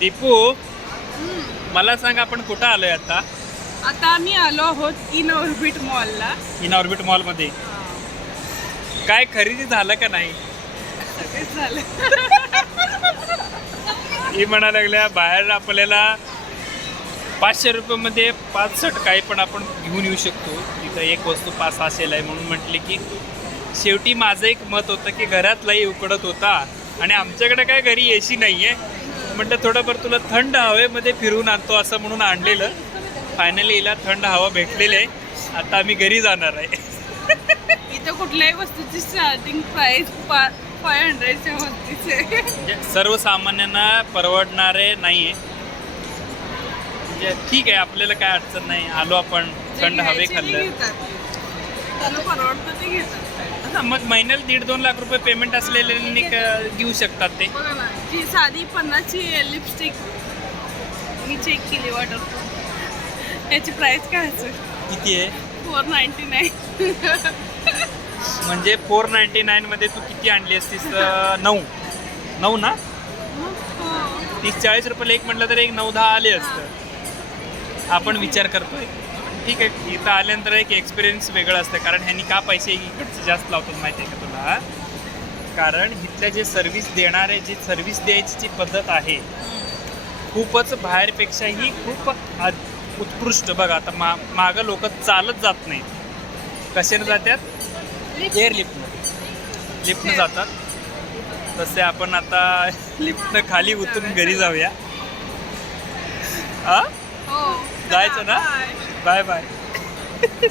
दीपू मला सांग आपण कुठं आलोय आता? आता आम्ही आलो आहोत इन ऑर्बिट मॉलला. इन ऑर्बिट मॉलमध्ये काय खरेदी झालं का नाही? सगळेच झालं. ही म्हणा लागल्या बाहेर आपल्याला पाचशे रुपयामध्ये पाच शर्ट काही पण आपण घेऊन येऊ शकतो. तिथं एक वस्तू पाच सहाशेला आहे म्हणून म्हटले की शेवटी माझं एक मत होतं की घरातलाही उकडत होता. आणि आमच्याकडे काय घरी ए सी नाही आहे म्हटलं थोडंफार तुला थंड हवेमध्ये फिरवून आणतो असं म्हणून आणलेलं. फायनली हिला थंड हवा भेटलेली आहे. आता आम्ही घरी जाणार आहे. इथं कुठल्याही वस्तूची स्टार्टिंग प्राइस फाय हंड्रेडच्या वरतीच आहे. म्हणजे सर्वसामान्यांना परवडणारे नाही आहे म्हणजे ठीक आहे आपल्याला काय अडचण नाही. आलो आपण थंड हवे खाल्लं. त्यांना परवडतं ते घेतात. हा, मग महिन्याला दीड दोन लाख रुपये पेमेंट असलेल्यांनी क- घेऊ शकतात ते. बघा ना जी साधी पन्नासची लिपस्टिक मी चेक केली वॉटर याची प्राइस काय असेल? किती आहे? फोर नाईन्टी नाईन म्हणजे फोर नाईन्टी नाईनमध्ये तू किती आणली असतीस? अं, नऊ. नऊ ना? तीस चाळीस रुपयाला एक म्हटलं तर एक नऊ दहा आले असतं. आपण विचार करतोय. ठीक आहे इथं आल्यानंतर एक एक्सपिरियन्स वेगळं असतं. कारण ह्यांनी का पैसे इकडचे जास्त लावतात माहिती आहे का तुला? कारण इथल्या जे सर्व्हिस देणारे जी सर्व्हिस द्यायची जी पद्धत आहे खूपच बाहेरपेक्षाही खूप उत्कृष्ट. बघा आता मा मागं लोक चालत जात नाहीत. कशाने जातात एअर लिफ्टनं लिफ्टनं जातात. तसे आपण आता लिफ्टनं खाली उतरून घरी जाऊया. हा हो. जायचं ना? Bye bye.